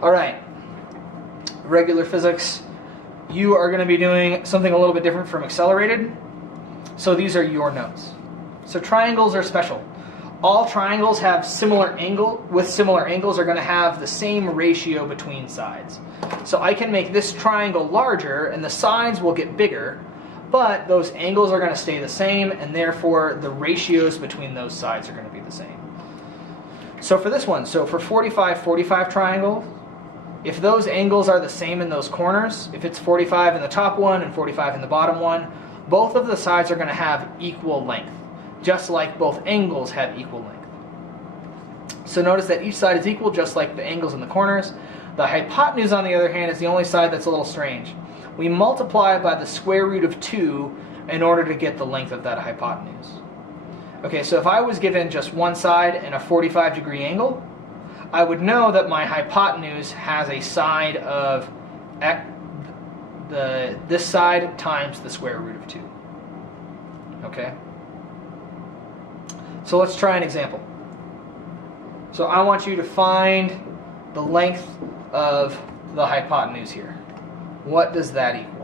All right, regular physics. You are going to be doing something a little bit different from accelerated. So these are your notes. So triangles are special. All triangles have similar angles are going to have the same ratio between sides. So I can make this triangle larger and the sides will get bigger, but those angles are going to stay the same, and therefore the ratios between those sides are going to be the same. So for this one, so for 45-45 triangle, if those angles are the same in those corners, if it's 45 in the top one and 45 in the bottom one, both of the sides are going to have equal length, just like both angles have equal length. So notice that each side is equal, just like the angles in the corners. The hypotenuse, on the other hand, is the only side that's a little strange. We multiply by the square root of 2 in order to get the length of that hypotenuse. Okay, so if I was given just one side and a 45-degree angle, I would know that my hypotenuse has a side of this side times the square root of 2. Okay? So let's try an example. So I want you to find the length of the hypotenuse here. What does that equal?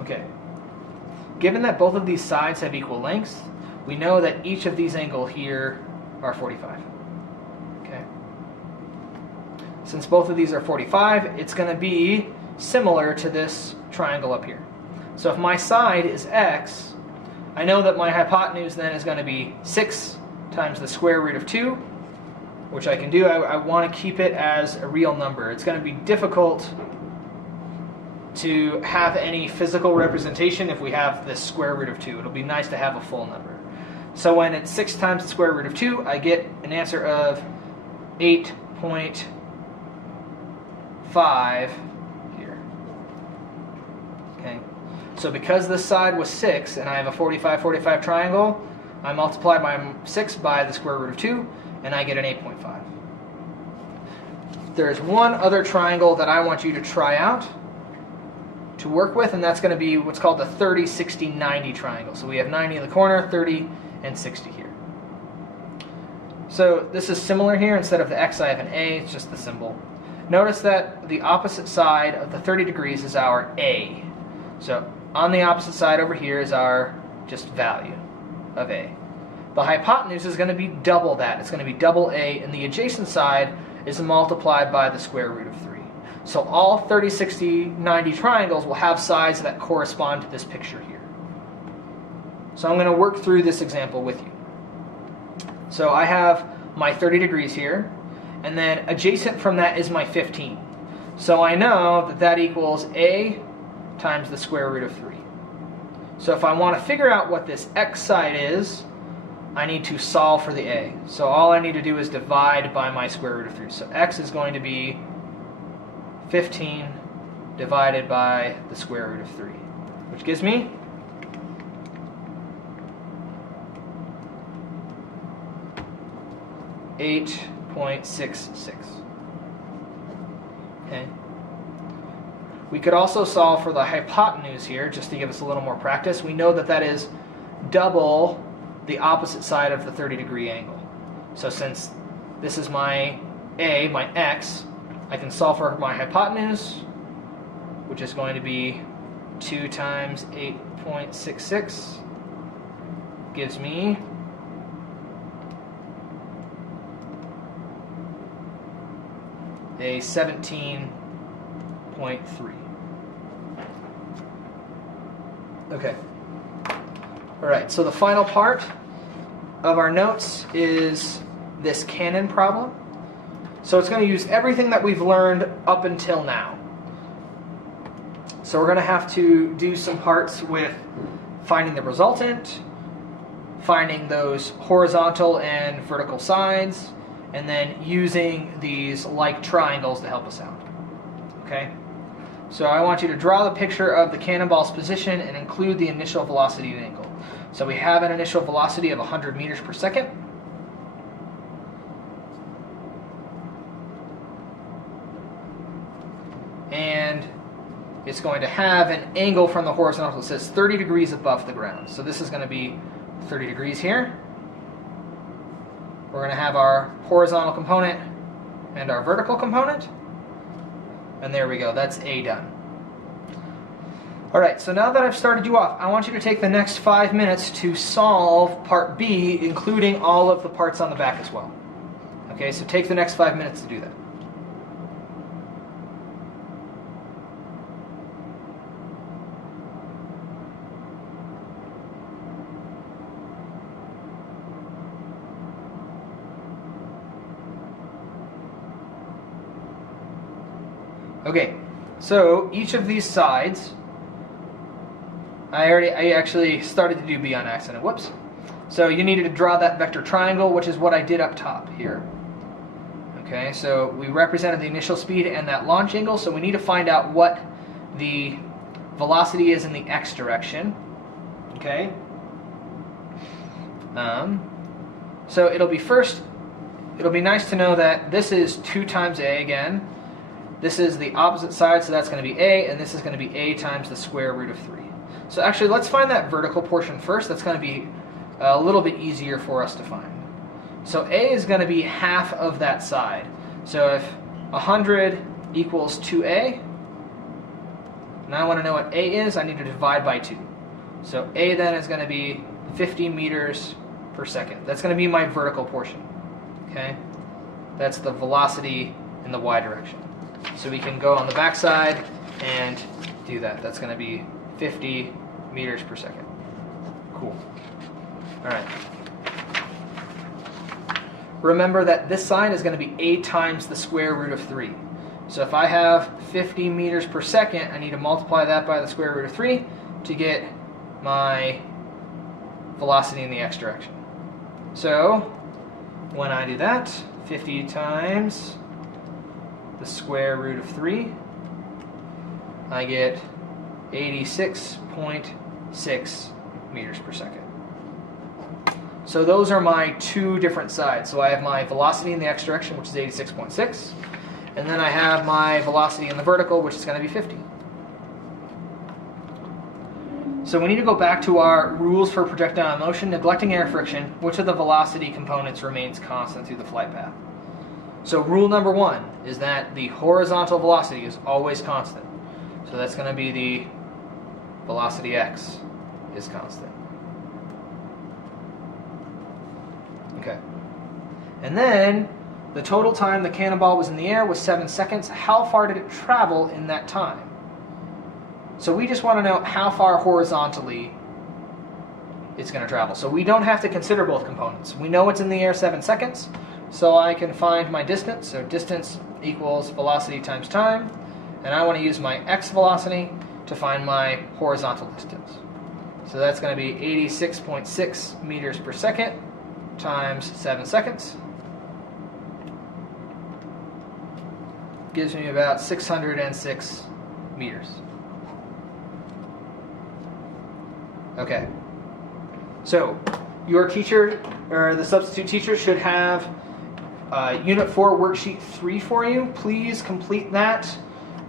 Okay. Given that both of these sides have equal lengths, we know that each of these angles here are 45. Okay. Since both of these are 45, it's going to be similar to this triangle up here. So if my side is x, I know that my hypotenuse then is going to be 6 times the square root of 2, which I can do. I want to keep it as a real number. It's going to be difficult to have any physical representation if we have this square root of 2. It'll be nice to have a full number. So when it's 6 times the square root of 2, I get an answer of 8.5 here. Okay. So because this side was 6 and I have a 45-45 triangle, I multiply my 6 by the square root of 2 and I get an 8.5. There's one other triangle that I want you to try out to work with, and that's going to be what's called the 30-60-90 triangle. So we have 90 in the corner, 30 and 60 here. So this is similar here. Instead of the x, I have an a. It's just the symbol. Notice that the opposite side of the 30 degrees is our a. So on the opposite side over here is our just value of a. The hypotenuse is going to be double that. It's going to be double a, and the adjacent side is multiplied by the square root of 3. So all 30, 60, 90 triangles will have sides that correspond to this picture here. So I'm going to work through this example with you. So I have my 30 degrees here, and then adjacent from that is my 15. So I know that that equals a times the square root of 3. So if I want to figure out what this x side is, I need to solve for the a. So all I need to do is divide by my square root of 3. So x is going to be 15 divided by the square root of 3, which gives me 8.66. Okay. We could also solve for the hypotenuse here, just to give us a little more practice. We know that that is double the opposite side of the 30-degree angle. So since this is my a, my x, I can solve for my hypotenuse, which is going to be 2 times 8.66, gives me a 17.3. Okay. All right, so the final part of our notes is this Cannon problem. So it's going to use everything that we've learned up until now. So we're going to have to do some parts with finding the resultant, finding those horizontal and vertical sides, and then using these like triangles to help us out. Okay? So I want you to draw the picture of the cannonball's position and include the initial velocity and angle. So we have an initial velocity of 100 meters per second. it's going to have an angle from the horizontal. It says 30 degrees above the ground. So this is going to be 30 degrees here. We're going to have our horizontal component and our vertical component. And there we go. That's A done. All right, so now that I've started you off, I want you to take the next 5 minutes to solve part B, including all of the parts on the back as well. Okay, so take the next 5 minutes to do that. Okay, so each of these sides, I actually started to do B on accident. Whoops. So you needed to draw that vector triangle, which is what I did up top here. Okay, so we represented the initial speed and that launch angle, so we need to find out what the velocity is in the x direction. Okay. So it'll be nice to know that this is 2 times A again. This is the opposite side, so that's going to be A, and this is going to be A times the square root of 3. So actually, let's find that vertical portion first. That's going to be a little bit easier for us to find. So A is going to be half of that side. So if 100 equals 2A, and I want to know what A is, I need to divide by 2. So A then is going to be 50 meters per second. That's going to be my vertical portion. Okay? That's the velocity in the y direction. So we can go on the back side and do that. That's going to be 50 meters per second. Cool. All right. Remember that this side is going to be A times the square root of 3. So if I have 50 meters per second, I need to multiply that by the square root of 3 to get my velocity in the x direction. So when I do that, 50 times the square root of 3, I get 86.6 meters per second. So those are my 2 different sides. So I have my velocity in the x direction, which is 86.6, and then I have my velocity in the vertical, which is going to be 50. So we need to go back to our rules for projectile motion. Neglecting air friction, which of the velocity components remains constant through the flight path? So rule number 1 is that the horizontal velocity is always constant. So that's going to be the velocity x is constant. Okay. And then the total time the cannonball was in the air was 7 seconds. How far did it travel in that time? So we just want to know how far horizontally it's going to travel. So we don't have to consider both components. We know it's in the air 7 seconds, so I can find my distance. So distance equals velocity times time, and I want to use my x velocity to find my horizontal distance. So that's going to be 86.6 meters per second times 7 seconds. Gives me about 606 meters. Okay. So your teacher, or the substitute teacher, should have Unit 4 Worksheet 3 for you. Please complete that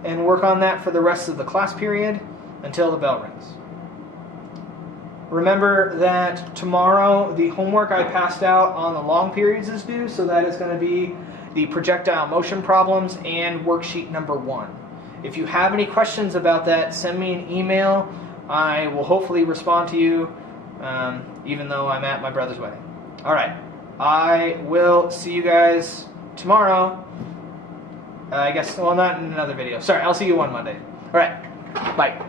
and work on that for the rest of the class period until the bell rings. Remember that tomorrow the homework I passed out on the long periods is due, so that is going to be the projectile motion problems and worksheet number 1. If you have any questions about that, send me an email. I will hopefully respond to you, even though I'm at my brother's wedding. All right. I will see you guys tomorrow. I guess, well, not in another video. Sorry, I'll see you on Monday. All right. Bye.